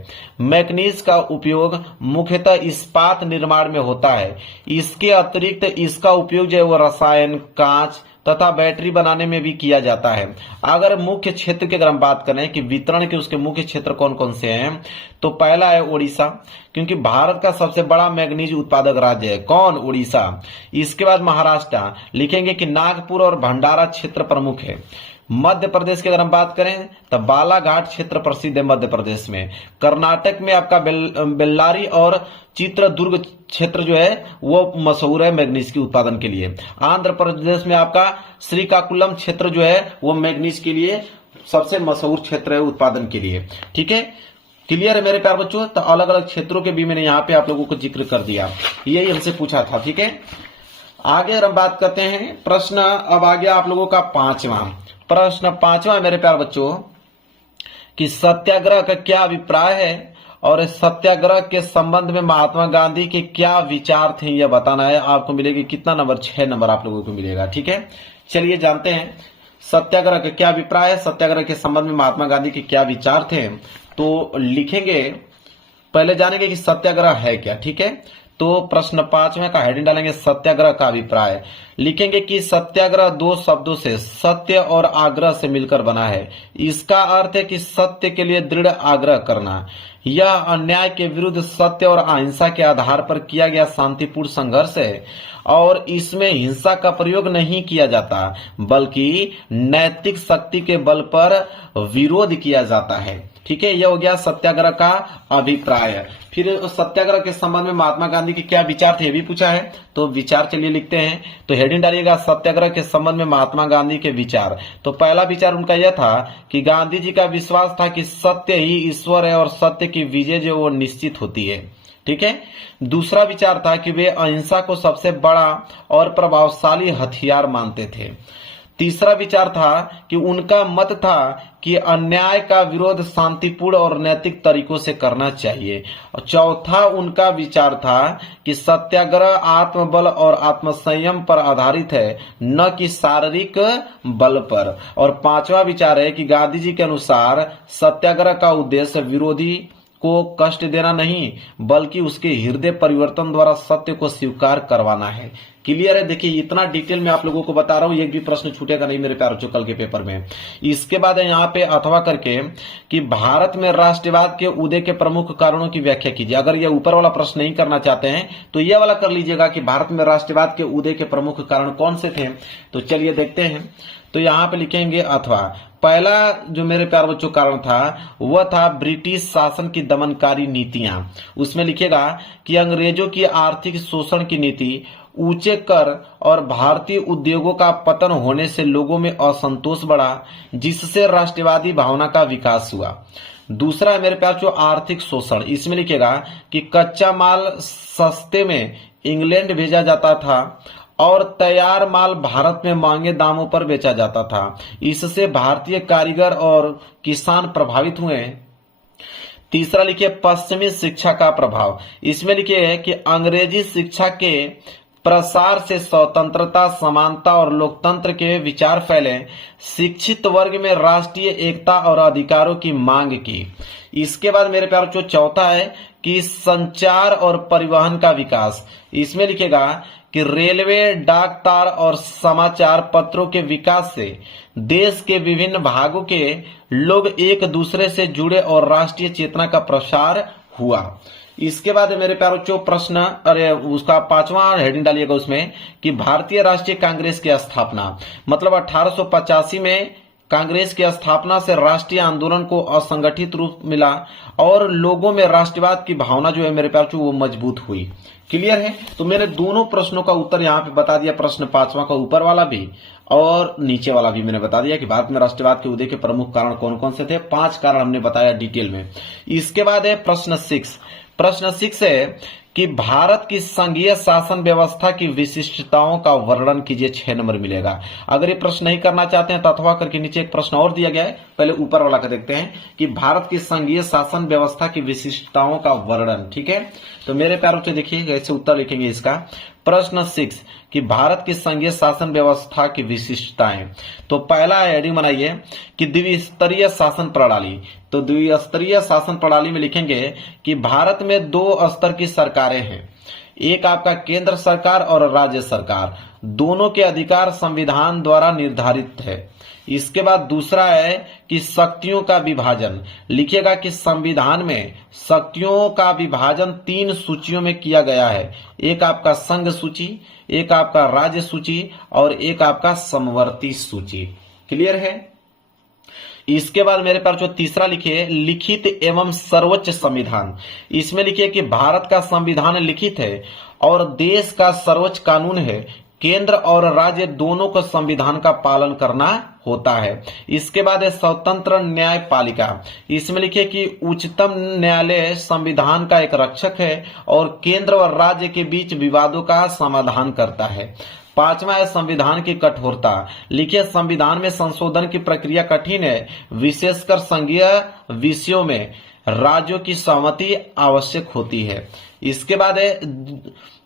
मैग्नीज का उपयोग मुख्यतः इस्पात निर्माण में होता है। इसके अतिरिक्त इसका उपयोग जो है वो रसायन, कांच तथा बैटरी बनाने में भी किया जाता है। अगर मुख्य क्षेत्र की अगर हम बात करें कि वितरण के उसके मुख्य क्षेत्र कौन कौन से हैं, तो पहला है उड़ीसा, क्योंकि भारत का सबसे बड़ा मैग्नीज उत्पादक राज्य है। कौन? उड़ीसा। इसके बाद महाराष्ट्र, लिखेंगे कि नागपुर और भंडारा क्षेत्र प्रमुख है। मध्य प्रदेश की अगर हम बात करें तो बालाघाट क्षेत्र प्रसिद्ध है मध्य प्रदेश में। कर्नाटक में आपका बेल्लारी और चित्रदुर्ग क्षेत्र जो है वो मशहूर है मैग्नीज के उत्पादन के लिए। आंध्र प्रदेश में आपका श्रीकाकुलम क्षेत्र जो है वो मैग्नीज के लिए सबसे मशहूर क्षेत्र है उत्पादन के लिए। ठीक है, क्लियर है मेरे प्यारे बच्चों। तो अलग अलग क्षेत्रों के भी मैंने यहाँ पे आप लोगों को जिक्र कर दिया, यही हमसे पूछा था। ठीक है, आगे हम बात करते हैं। प्रश्न अब आ गया आप लोगों का 5वां प्रश्न। 5वां मेरे प्यारे बच्चों कि सत्याग्रह का क्या अभिप्राय है और सत्याग्रह के संबंध में महात्मा गांधी के क्या विचार थे, यह बताना है। आपको मिलेगी कितना नंबर? 6 नंबर आप लोगों को मिलेगा। ठीक है, चलिए जानते हैं सत्याग्रह का क्या अभिप्राय है, सत्याग्रह के संबंध में महात्मा गांधी के क्या विचार थे। तो लिखेंगे, पहले जानेंगे कि सत्याग्रह है क्या। ठीक है, तो प्रश्न 5वें का हेडिंग डालेंगे सत्याग्रह का अभिप्राय। लिखेंगे कि सत्याग्रह 2 शब्दों से सत्य और आग्रह से मिलकर बना है। इसका अर्थ है कि सत्य के लिए दृढ़ आग्रह करना। यह अन्याय के विरुद्ध सत्य और अहिंसा के आधार पर किया गया शांतिपूर्ण संघर्ष है और इसमें हिंसा का प्रयोग नहीं किया जाता, बल्कि नैतिक शक्ति के बल पर विरोध किया जाता है। ठीक है, यह हो गया सत्याग्रह का अभिप्राय। फिर सत्याग्रह के संबंध में महात्मा गांधी के क्या विचार थे, ये भी पूछा है। तो विचार चलिए लिखते हैं। तो हेडिंग डालिएगा सत्याग्रह के संबंध में महात्मा गांधी के विचार। तो पहला विचार उनका यह था कि गांधी जी का विश्वास था कि सत्य ही ईश्वर है और सत्य की विजय जो वो निश्चित होती है। ठीक है, दूसरा विचार था कि वे अहिंसा को सबसे बड़ा और प्रभावशाली हथियार मानते थे। तीसरा विचार था कि उनका मत था कि अन्याय का विरोध शांतिपूर्ण और नैतिक तरीकों से करना चाहिए। और चौथा उनका विचार था कि सत्याग्रह आत्मबल और आत्मसंयम पर आधारित है, न कि शारीरिक बल पर। और 5वां विचार है कि गांधी जी के अनुसार सत्याग्रह का उद्देश्य विरोधी को कष्ट देना नहीं, बल्कि उसके हृदय परिवर्तन द्वारा सत्य को स्वीकार करवाना है। क्लियर है। देखिए इतना डिटेल में आप लोगों को बता रहा हूं, एक भी प्रश्न छूटेगा नहीं मेरे प्यारे बच्चों कल के पेपर में। इसके बाद है यहाँ पे अथवा करके कि भारत में राष्ट्रवाद के उदय के प्रमुख कारणों की व्याख्या कीजिए। अगर ये ऊपर वाला प्रश्न नहीं करना चाहते हैं तो ये वाला कर लीजिएगा कि भारत में राष्ट्रवाद के उदय के प्रमुख कारण कौन से थे। तो चलिए देखते हैं। तो यहाँ पे लिखेंगे अथवा पहला जो मेरे प्यारे बच्चों कारण था वह था ब्रिटिश शासन की दमनकारी नीतियां। उसमें लिखेगा कि अंग्रेजों की आर्थिक शोषण की नीति, ऊंचे कर और भारतीय उद्योगों का पतन होने से लोगों में असंतोष बढ़ा, जिससे राष्ट्रवादी भावना का विकास हुआ। दूसरा है मेरे प्यारे बच्चों आर्थिक शोषण। इसमें लिखेगा कि कच्चा माल सस्ते में इंग्लैंड भेजा जाता था और तैयार माल भारत में महंगे दामों पर बेचा जाता था। इससे भारतीय कारीगर और किसान प्रभावित हुए। तीसरा लिखिए पश्चिमी शिक्षा का प्रभाव। इसमें लिखिए कि अंग्रेजी शिक्षा के प्रसार से स्वतंत्रता, समानता और लोकतंत्र के विचार फैले, शिक्षित वर्ग में राष्ट्रीय एकता और अधिकारों की मांग की। इसके बाद मेरे प्यारे बच्चों चौथा है कि संचार और परिवहन का विकास। इसमें लिखेगा कि रेलवे, डाक तार और समाचार पत्रों के विकास से देश के विभिन्न भागों के लोग एक दूसरे से जुड़े और राष्ट्रीय चेतना का प्रसार हुआ। इसके बाद मेरे प्यारे बच्चों प्रश्न उसका पांचवा हेडिंग डालिएगा उसमें कि भारतीय राष्ट्रीय कांग्रेस की स्थापना। मतलब 1885 में कांग्रेस की स्थापना से राष्ट्रीय आंदोलन को असंगठित रूप मिला और लोगों में राष्ट्रवाद की भावना जो है मेरे प्यारे बच्चों वो मजबूत हुई। क्लियर है। तो मैंने दोनों प्रश्नों का उत्तर यहाँ पे बता दिया, प्रश्न पांचवा का ऊपर वाला भी और नीचे वाला भी मैंने बता दिया कि भारत में राष्ट्रवाद के उदय के प्रमुख कारण कौन कौन से थे। 5 कारण हमने बताया डिटेल में। इसके बाद है प्रश्न 6। प्रश्न 6 है कि भारत की संघीय शासन व्यवस्था की विशिष्टताओं का वर्णन कीजिए। 6 नंबर मिलेगा। अगर ये प्रश्न नहीं करना चाहते हैं तो अथवा करके नीचे एक प्रश्न और दिया गया है, पहले ऊपर वाला का देखते हैं कि भारत की संघीय शासन व्यवस्था की विशिष्टताओं का वर्णन। ठीक है। तो मेरे प्यारों से देखिए कैसे उत्तर लिखेंगे इसका। प्रश्न 6 कि भारत की संघीय शासन व्यवस्था की विशिष्टताएं। तो पहला हेडिंग बनाइए कि द्विस्तरीय शासन प्रणाली। तो द्विस्तरीय शासन प्रणाली में लिखेंगे कि भारत में 2 स्तर की सरकारें हैं, एक आपका केंद्र सरकार और राज्य सरकार। दोनों के अधिकार संविधान द्वारा निर्धारित है। इसके बाद दूसरा है कि शक्तियों का विभाजन। लिखिएगा कि संविधान में शक्तियों का विभाजन 3 सूचियों में किया गया है, एक आपका संघ सूची, एक आपका राज्य सूची और एक आपका समवर्ती सूची। क्लियर है। इसके बाद मेरे पास जो तीसरा लिखिए लिखित एवं सर्वोच्च संविधान। इसमें लिखिए कि भारत का संविधान लिखित है और देश का सर्वोच्च कानून है। केंद्र और राज्य दोनों को संविधान का पालन करना होता है। इसके बाद है स्वतंत्र न्यायपालिका। इसमें लिखिए कि उच्चतम न्यायालय संविधान का एक रक्षक है और केंद्र और राज्य के बीच विवादों का समाधान करता है। 5वां है संविधान की कठोरता। लिखिए संविधान में संशोधन की प्रक्रिया कठिन है, विशेषकर संघीय विषयों में राज्यों की सहमति आवश्यक होती है। इसके बाद है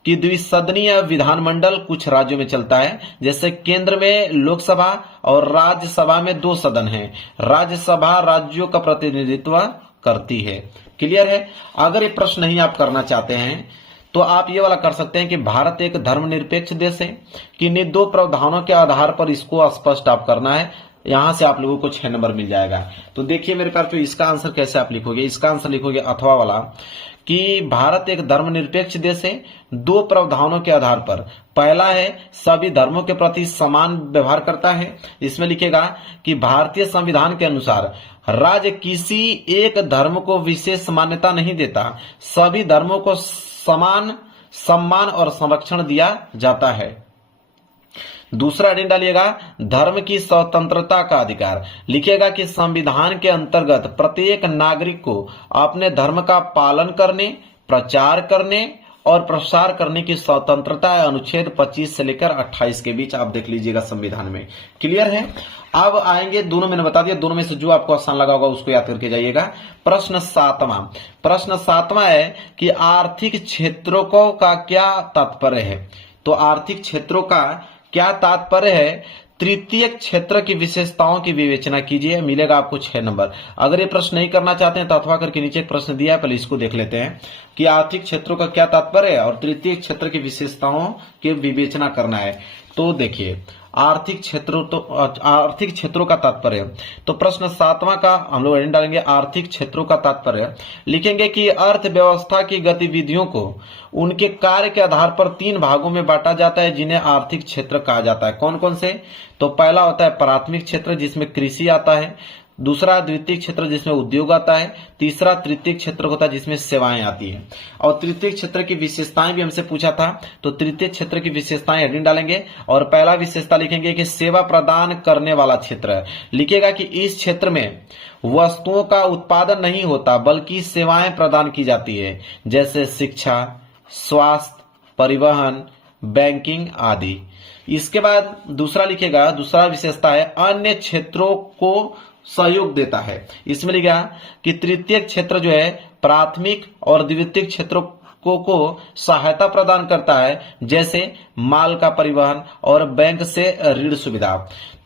कि द्विसदनीय विधानमंडल कुछ राज्यों में चलता है, जैसे केंद्र में लोकसभा और राज्यसभा में 2 सदन हैं। राज्यसभा राज्यों का प्रतिनिधित्व करती है। क्लियर है। अगर ये प्रश्न नहीं आप करना चाहते हैं तो आप ये वाला कर सकते हैं कि भारत एक धर्मनिरपेक्ष देश है, किन्हीं 2 प्रावधानों के आधार पर इसको स्पष्ट आप करना है। यहां से आप लोगों को 6 नंबर मिल जाएगा। तो देखिए मेरे पास तो इसका आंसर कैसे आप लिखोगे। इसका आंसर लिखोगे अथवा वाला कि भारत एक धर्मनिरपेक्ष देश है 2 प्रावधानों के आधार पर। पहला है सभी धर्मों के प्रति समान व्यवहार करता है। इसमें लिखेगा कि भारतीय संविधान के अनुसार राज्य किसी एक धर्म को विशेष मान्यता नहीं देता, सभी धर्मों को समान सम्मान और संरक्षण दिया जाता है। दूसरा हेडिंग डालिएगा धर्म की स्वतंत्रता का अधिकार। लिखिएगा कि संविधान के अंतर्गत प्रत्येक नागरिक को अपने धर्म का पालन करने, प्रचार करने और प्रसार करने की स्वतंत्रता है। अनुच्छेद 25 से लेकर 28 के बीच आप देख लीजिएगा संविधान में। क्लियर है। अब आएंगे दोनों, मैंने बता दिया, दोनों में से जो आपको आसान लगा होगा उसको याद करके जाइएगा। प्रश्न 7वां। प्रश्न 7वां है कि आर्थिक क्षेत्रों का क्या तात्पर्य है। तो आर्थिक क्षेत्रों का क्या तात्पर्य है। तृतीय क्षेत्र की विशेषताओं की विवेचना कीजिए, मिलेगा आपको 6 नंबर। अगर ये प्रश्न नहीं करना चाहते हैं तो अथवा करके नीचे एक प्रश्न दिया है, पहले इसको देख लेते हैं कि आर्थिक क्षेत्रों का क्या तात्पर्य है और तृतीय क्षेत्र की विशेषताओं की विवेचना करना है। तो देखिए आर्थिक क्षेत्रों का तात्पर्य, तो प्रश्न 7वां का हम लोग एडिंग डालेंगे। आर्थिक क्षेत्रों का तात्पर्य लिखेंगे कि अर्थव्यवस्था की गतिविधियों को उनके कार्य के आधार पर 3 भागों में बांटा जाता है जिन्हें आर्थिक क्षेत्र कहा जाता है। कौन कौन से? तो पहला होता है प्राथमिक क्षेत्र जिसमें कृषि आता है, दूसरा द्वितीय क्षेत्र जिसमें उद्योग आता है, तीसरा तृतीय क्षेत्र होता है जिसमें सेवाएं आती हैं। और तृतीय क्षेत्र की विशेषताएं भी हमसे पूछा था, तो तृतीय क्षेत्र की विशेषताएं हेडिंग डालेंगे और पहला विशेषता लिखेंगे कि सेवा प्रदान करने वाला क्षेत्र। लिखेगा कि इस क्षेत्र में वस्तुओं का उत्पादन नहीं होता बल्कि सेवाएं प्रदान की जाती है, जैसे शिक्षा, स्वास्थ्य, परिवहन, बैंकिंग आदि। इसके बाद दूसरा लिखेगा, दूसरा विशेषता है अन्य क्षेत्रों को सहयोग देता है। इसमें लिखा कि तृतीय क्षेत्र जो है प्राथमिक और द्वितीय क्षेत्रों को सहायता प्रदान करता है, जैसे माल का परिवहन और बैंक से ऋण सुविधा।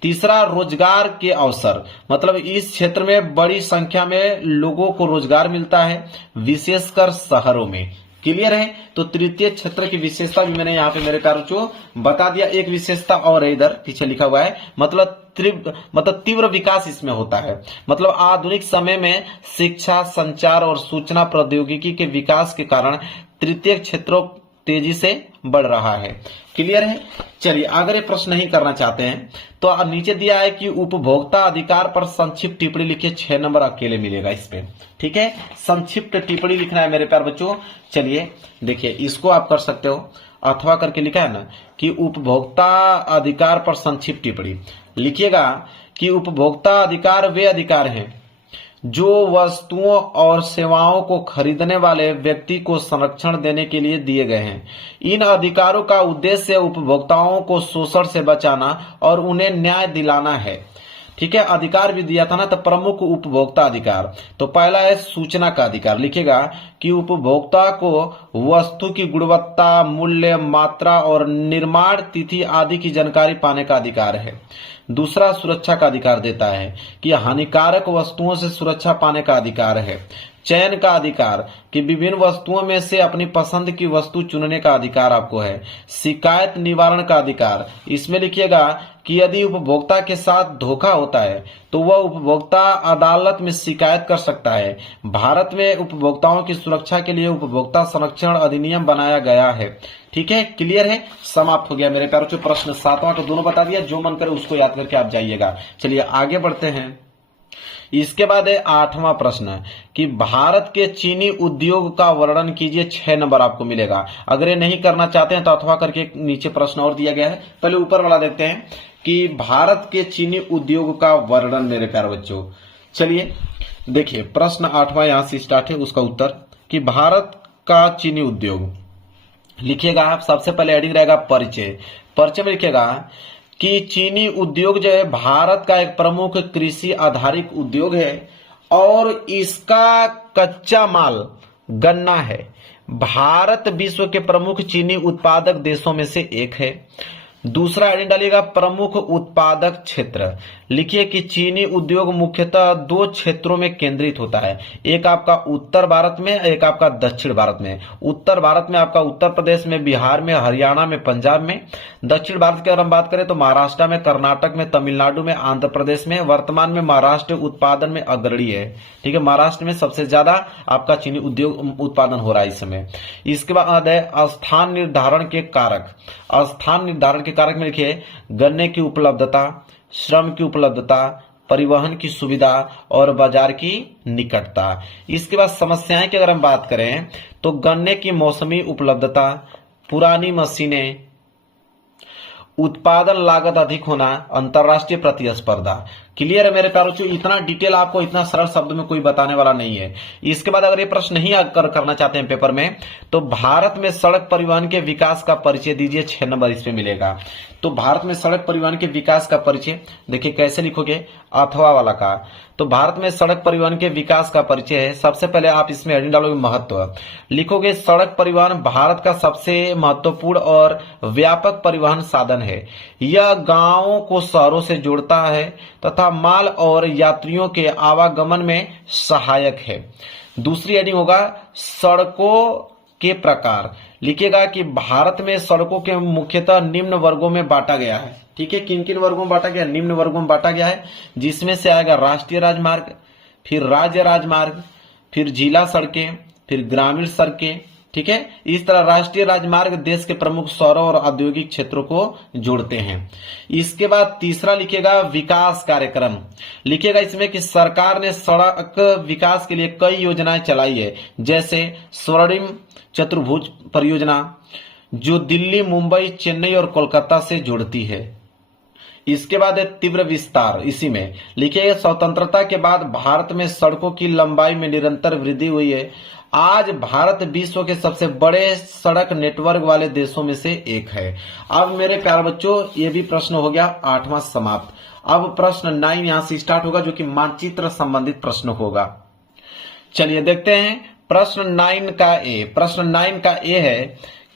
तीसरा रोजगार के अवसर, मतलब इस क्षेत्र में बड़ी संख्या में लोगों को रोजगार मिलता है, विशेषकर शहरों में। क्लियर है? तो तृतीय क्षेत्र की विशेषता भी मैंने यहाँ पे मेरे प्यारे बच्चों बता दिया। एक विशेषता और है, इधर पीछे लिखा हुआ है, मतलब तीव्र विकास इसमें होता है। मतलब आधुनिक समय में शिक्षा, संचार और सूचना प्रौद्योगिकी के विकास के कारण तृतीय क्षेत्र तेजी से बढ़ रहा है। क्लियर है? चलिए अगर ये प्रश्न नहीं करना चाहते हैं तो अब नीचे दिया है कि उपभोक्ता अधिकार पर संक्षिप्त टिप्पणी लिखिए, 6 नंबर अकेले मिलेगा इस पे। ठीक है, संक्षिप्त टिप्पणी लिखना है मेरे प्यारे बच्चों। चलिए देखिए इसको आप कर सकते हो, अथवा करके लिखा है ना कि उपभोक्ता अधिकार पर संक्षिप्त टिप्पणी। लिखिएगा कि उपभोक्ता अधिकार वे अधिकार हैं जो वस्तुओं और सेवाओं को खरीदने वाले व्यक्ति को संरक्षण देने के लिए दिए गए हैं। इन अधिकारों का उद्देश्य उपभोक्ताओं को शोषण से बचाना और उन्हें न्याय दिलाना है। ठीक है, अधिकार भी दिया था ना, तो प्रमुख उपभोक्ता अधिकार, तो पहला है सूचना का अधिकार। लिखेगा कि उपभोक्ता को वस्तु की गुणवत्ता, मूल्य, मात्रा और निर्माण तिथि आदि की जानकारी पाने का अधिकार है। दूसरा सुरक्षा का अधिकार देता है कि हानिकारक वस्तुओं से सुरक्षा पाने का अधिकार है। चयन का अधिकार कि विभिन्न वस्तुओं में से अपनी पसंद की वस्तु चुनने का अधिकार आपको है। शिकायत निवारण का अधिकार, इसमें लिखिएगा कि यदि उपभोक्ता के साथ धोखा होता है तो वह उपभोक्ता अदालत में शिकायत कर सकता है। भारत में उपभोक्ताओं की सुरक्षा के लिए उपभोक्ता संरक्षण अधिनियम बनाया गया है। ठीक है, क्लियर है? समाप्त हो गया मेरे प्यारों। प्रश्न 7वां तो दोनों बता दिया, जो मन करे उसको याद करके आप जाइएगा। चलिए आगे बढ़ते हैं। इसके बाद है 8वां प्रश्न कि भारत के चीनी उद्योग का वर्णन कीजिए, 6 नंबर आपको मिलेगा। अगर ये नहीं करना चाहते हैं तो अथवा करके नीचे प्रश्न और दिया गया है। पहले ऊपर वाला देखते हैं कि भारत के चीनी उद्योग का वर्णन मेरे प्यारे बच्चों। चलिए देखिए प्रश्न 8वां यहां से स्टार्ट है, उसका उत्तर कि भारत का चीनी उद्योग। लिखिएगा आप, सबसे पहले हेडिंग रहेगा परिचय। परिचय में लिखिएगा कि चीनी उद्योग जो है भारत का एक प्रमुख कृषि आधारित उद्योग है और इसका कच्चा माल गन्ना है। भारत विश्व के प्रमुख चीनी उत्पादक देशों में से एक है। दूसरा हेडिंग डालिएगा प्रमुख उत्पादक क्षेत्र। लिखिए कि चीनी उद्योग मुख्यतः 2 क्षेत्रों में केंद्रित होता है, एक आपका उत्तर भारत में, एक आपका दक्षिण भारत में। उत्तर भारत में आपका उत्तर प्रदेश में, बिहार में, हरियाणा में, पंजाब में। दक्षिण भारत की अगर हम बात करें तो महाराष्ट्र में, कर्नाटक में, तमिलनाडु में, आंध्र प्रदेश में। वर्तमान में महाराष्ट्र उत्पादन में अग्रणी है। ठीक है, महाराष्ट्र में सबसे ज्यादा आपका चीनी उद्योग उत्पादन हो रहा है इस समय। इसके बाद है स्थान निर्धारण के कारक। स्थान निर्धारण के कारक में लिखिए गन्ने की उपलब्धता, श्रम की उपलब्धता, परिवहन की सुविधा और बाजार की निकटता। इसके बाद समस्याएं की अगर हम बात करें तो गन्ने की मौसमी उपलब्धता, पुरानी मशीनें, उत्पादन लागत अधिक होना, अंतर्राष्ट्रीय प्रतिस्पर्धा। क्लियर है मेरे प्यारों बच्चों, इतना डिटेल आपको इतना सरल शब्द में कोई बताने वाला नहीं है। इसके बाद अगर ये प्रश्न नहीं करना चाहते हैं पेपर में, तो भारत में सड़क परिवहन के विकास का परिचय दीजिए, 6 नंबर इस पे मिलेगा। तो भारत में सड़क परिवहन के विकास का परिचय देखिए कैसे लिखोगे, अथवा वाला का। तो भारत में सड़क परिवहन के विकास का परिचय है, सबसे पहले आप इसमें हेडिंग डालोगे महत्व, लिखोगे सड़क परिवहन भारत का सबसे महत्वपूर्ण और व्यापक परिवहन साधन है। यह गांवों को शहरों से जोड़ता है तथा माल और यात्रियों के आवागमन में सहायक है। दूसरी हेडिंग होगा सड़कों के प्रकार, लिखेगा कि भारत में सड़कों के मुख्यतः निम्न वर्गों में बांटा गया है। ठीक है, किन किन वर्गों में बांटा गया, निम्न वर्गों में बांटा गया है, जिसमें से आएगा राष्ट्रीय राजमार्ग, फिर राज्य राजमार्ग, फिर जिला सड़कें, फिर ग्रामीण सड़कें। ठीक है, इस तरह राष्ट्रीय राजमार्ग देश के प्रमुख शहरों और औद्योगिक क्षेत्रों को जोड़ते हैं। इसके बाद तीसरा लिखेगा विकास कार्यक्रम, लिखेगा इसमें कि सरकार ने सड़क विकास के लिए कई योजनाएं चलाई है, जैसे स्वर्णिम चतुर्भुज परियोजना जो दिल्ली, मुंबई, चेन्नई और कोलकाता से जोड़ती है। इसके बाद है तीव्र विस्तार, इसी में लिखिए स्वतंत्रता के बाद भारत में सड़कों की लंबाई में निरंतर वृद्धि हुई है। आज भारत विश्व के सबसे बड़े सड़क नेटवर्क वाले देशों में से एक है। अब मेरे प्यारे बच्चों ये भी प्रश्न हो गया 8वां समाप्त। अब प्रश्न 9 यहां से स्टार्ट होगा, जो कि मानचित्र संबंधित प्रश्न होगा। चलिए देखते हैं प्रश्न 9 का ए। प्रश्न 9 का ए है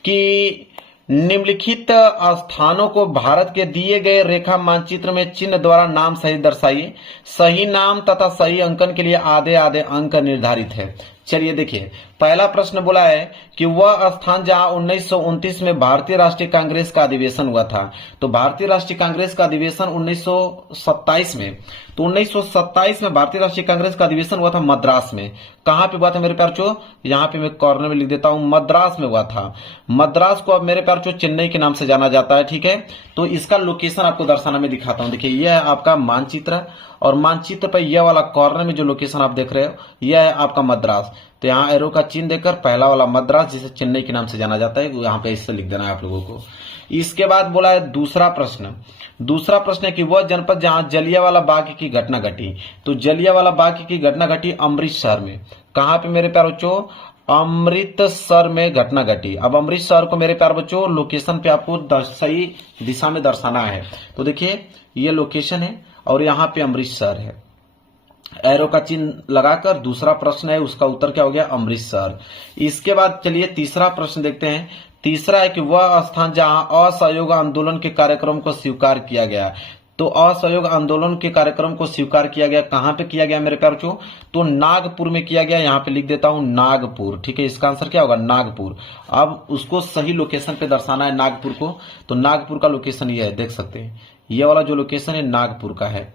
कि निम्नलिखित स्थानों को भारत के दिए गए रेखा मानचित्र में चिन्ह द्वारा नाम सही दर्शाइए। सही नाम तथा सही अंकन के लिए आधे आधे अंक निर्धारित है। चलिए देखिए, पहला प्रश्न बोला है कि वह स्थान जहां 1929 में भारतीय राष्ट्रीय कांग्रेस का अधिवेशन हुआ था। तो भारतीय राष्ट्रीय कांग्रेस का अधिवेशन 1927 में, तो 1927 में भारतीय राष्ट्रीय कांग्रेस का अधिवेशन हुआ था मद्रास में। कहां पे हुआ था मेरे प्यारे बच्चों, यहाँ पे मैं कॉर्नर में लिख देता हूं, मद्रास में हुआ था। मद्रास को अब मेरे प्यारे बच्चों चेन्नई के नाम से जाना जाता है। ठीक है, तो इसका लोकेशन आपको दर्शाना में दिखाता हूं। देखिए यह है आपका मानचित्र, और मानचित्र पर यह वाला कॉर्नर में जो लोकेशन आप देख रहे हो यह है आपका मद्रास। तो यहाँ एरो का चिन्ह देकर पहला वाला मद्रास, जिसे चेन्नई के नाम से जाना जाता है, यहाँ पे इससे लिख देना है आप लोगों को। इसके बाद बोला है दूसरा प्रश्न। दूसरा प्रश्न है कि वह जनपद जहां जलियांवाला बाग की घटना घटी। तो जलियांवाला बाग की घटना घटी अमृतसर में। कहां पे मेरे प्यारे बच्चों, अमृतसर में घटना घटी। अब अमृतसर को मेरे प्यारे बच्चों लोकेशन पे आपको सही दिशा में दर्शाना है। तो देखिए ये लोकेशन है और यहाँ पे अमृतसर है, एरो का चिन्ह लगाकर। दूसरा प्रश्न है उसका उत्तर क्या हो गया, अमृतसर। इसके बाद चलिए तीसरा प्रश्न देखते हैं। तीसरा है कि वह स्थान जहां असहयोग आंदोलन के कार्यक्रम को स्वीकार किया गया। तो असहयोग आंदोलन के कार्यक्रम को स्वीकार किया गया, कहां पे किया गया मेरे प्यारे बच्चों, तो नागपुर में किया गया। यहाँ पे लिख देता हूं नागपुर। ठीक है, इसका आंसर क्या होगा, नागपुर। अब उसको सही लोकेशन पे दर्शाना है नागपुर को। तो नागपुर का लोकेशन ये है, देख सकते हैं ये वाला जो लोकेशन है नागपुर का है।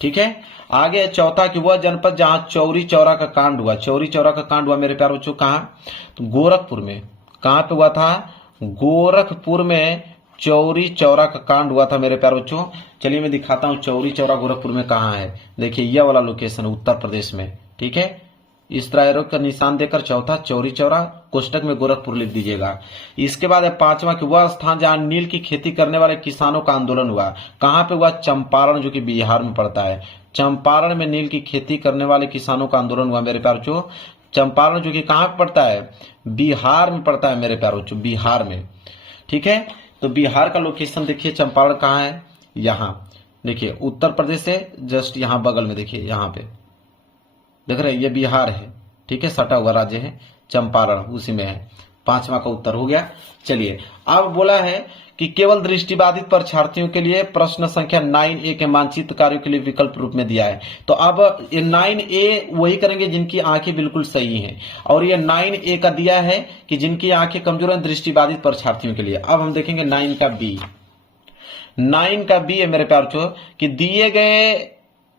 ठीक है, आगे चौथा कि वह जनपद जहां चौरी चौरा का कांड हुआ। चौरी चौरा का कांड हुआ मेरे प्यारे बच्चों कहां, तो गोरखपुर में। कहां पे हुआ था, गोरखपुर में चौरी चौरा का कांड हुआ था मेरे प्यारे बच्चों। चलिए मैं दिखाता हूं चौरी चौरा गोरखपुर में कहां है। देखिए यह वाला लोकेशन उत्तर प्रदेश में। ठीक है, इस तरह एरो का निशान देकर चौथा चौरी चौरा कोष्टक में गोरखपुर लिख दीजिएगा। इसके बाद है पांचवा कि वह स्थान जहां नील की खेती करने वाले किसानों का आंदोलन हुआ। कहां पे हुआ, चंपारण, जो कि बिहार में पड़ता है। चंपारण में नील की खेती करने वाले किसानों का आंदोलन हुआ मेरे प्यारे बच्चों। चंपारण जो कि कहां पे पड़ता है, बिहार में पड़ता है मेरे प्यारे बच्चों, बिहार में। ठीक है, तो बिहार का लोकेशन देखिए चंपारण कहां है, यहाँ देखिए उत्तर प्रदेश से जस्ट यहाँ बगल में, देखिए यहाँ पे देख रहे हैं ये बिहार है। ठीक है, सटा हुआ राज्य है चंपारण, उसी में है। पांचवा का उत्तर हो गया। चलिए अब बोला है कि केवल दृष्टिबाधित परीक्षार्थियों के लिए प्रश्न संख्या 9A के मानचित्र कार्यों के लिए विकल्प रूप में दिया है। तो अब ये 9A वही करेंगे जिनकी आंखें बिल्कुल सही हैं, और ये 9A का दिया है कि जिनकी आंखें कमजोर हैं दृष्टिबाधित परीक्षार्थियों के लिए। अब हम देखेंगे 9 का बी। 9 का बी है मेरे प्यारे बच्चों कि दिए गए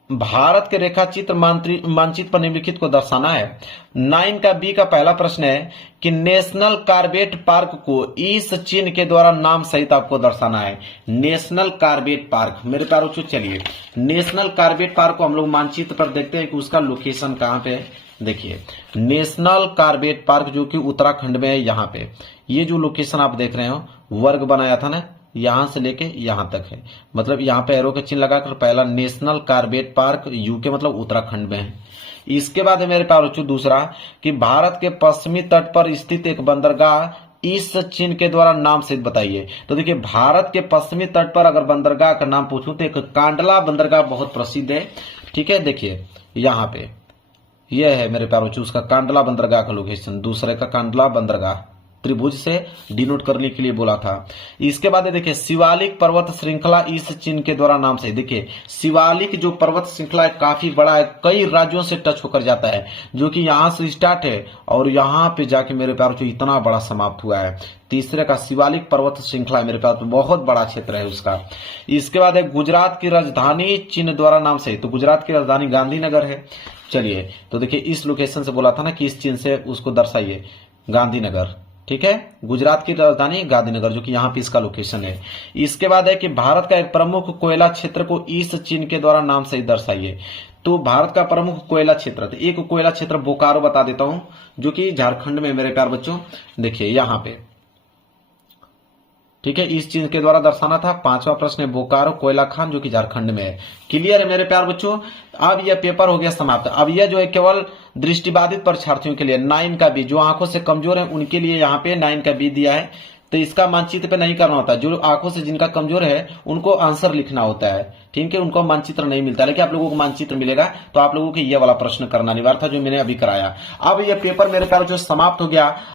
भारत के रेखाचित्र मानचित्र पर निम्नलिखित को दर्शाना है। 9 का बी का पहला प्रश्न है कि नेशनल कार्बेट पार्क को इस चिन्ह के द्वारा नाम सहित आपको दर्शाना है। नेशनल कार्बेट पार्क मेरे प्यारे बच्चों, चलिए नेशनल कार्बेट पार्क को हम लोग मानचित्र पर देखते हैं कि उसका लोकेशन कहां पे है। देखिए नेशनल कार्बेट पार्क जो कि उत्तराखंड में है, यहाँ पे ये जो लोकेशन आप देख रहे हो वर्ग बनाया था ना, यहां से लेके यहां तक है, मतलब यहां पे एरो के चिन्ह लगाकर पहला नेशनल कार्बेट पार्क यूके मतलब उत्तराखंड में है। इसके बाद है मेरे प्यारे बच्चों दूसरा कि भारत के पश्चिमी तट पर स्थित एक बंदरगाह इस चिन्ह के द्वारा नाम से बताइए। तो देखिए भारत के पश्चिमी तट पर अगर बंदरगाह का नाम पूछूं तो एक कांडला बंदरगाह बहुत प्रसिद्ध है। ठीक है, देखिए यहाँ पे यह है मेरे प्यारे बच्चों उसका कांडला बंदरगाह का लोकेशन, दूसरे का कांडला बंदरगाह त्रिभुज से डिनोट करने के लिए बोला था। इसके बाद देखिए शिवालिक पर्वत श्रृंखला इस चिन्ह के द्वारा नाम से, देखिए शिवालिक जो पर्वत श्रृंखला है काफी बड़ा है, कई राज्यों से टच होकर जाता है, जो कि यहां से स्टार्ट है और यहां पे जाके मेरे प्यारे बच्चों इतना बड़ा समाप्त हुआ है। तीसरे का शिवालिक पर्वत श्रृंखला है मेरे पास, तो बहुत बड़ा क्षेत्र है उसका। इसके बाद है गुजरात की राजधानी चिन्ह द्वारा नाम से, तो गुजरात की राजधानी गांधीनगर है। चलिए तो देखिए इस लोकेशन से बोला था ना कि इस चिन्ह से उसको दर्शाइए, गांधीनगर। ठीक है, गुजरात की राजधानी गांधीनगर, जो कि यहाँ पे इसका लोकेशन है। इसके बाद है कि भारत का एक प्रमुख कोयला क्षेत्र को इस चिन्ह के द्वारा नाम से दर्शाइए। तो भारत का प्रमुख कोयला क्षेत्र, तो एक कोयला क्षेत्र बोकारो बता देता हूं, जो कि झारखंड में मेरे प्यारे बच्चों, देखिए यहाँ पे। ठीक है, इस चिन्ह के द्वारा दर्शाना था। पांचवा प्रश्न है बोकारो कोयला खान, जो कि झारखंड में है। क्लियर है मेरे प्यारे बच्चों। अब यह पेपर हो गया समाप्त। अब यह जो है केवल दृष्टिबाधित परीक्षार्थियों के लिए 9 का बी, जो आंखों से कमजोर है उनके लिए यहाँ पे 9 का बी दिया है। तो इसका मानचित्र पे नहीं करना होता, जो आंखों से जिनका कमजोर है उनको आंसर लिखना होता है। ठीक है, उनको मानचित्र नहीं मिलता, लेकिन आप लोगों को मानचित्र मिलेगा। तो आप लोगों को यह वाला प्रश्न करना अनिवार्य था, जो मैंने अभी कराया। अब यह पेपर मेरे प्यारे जो समाप्त हो गया।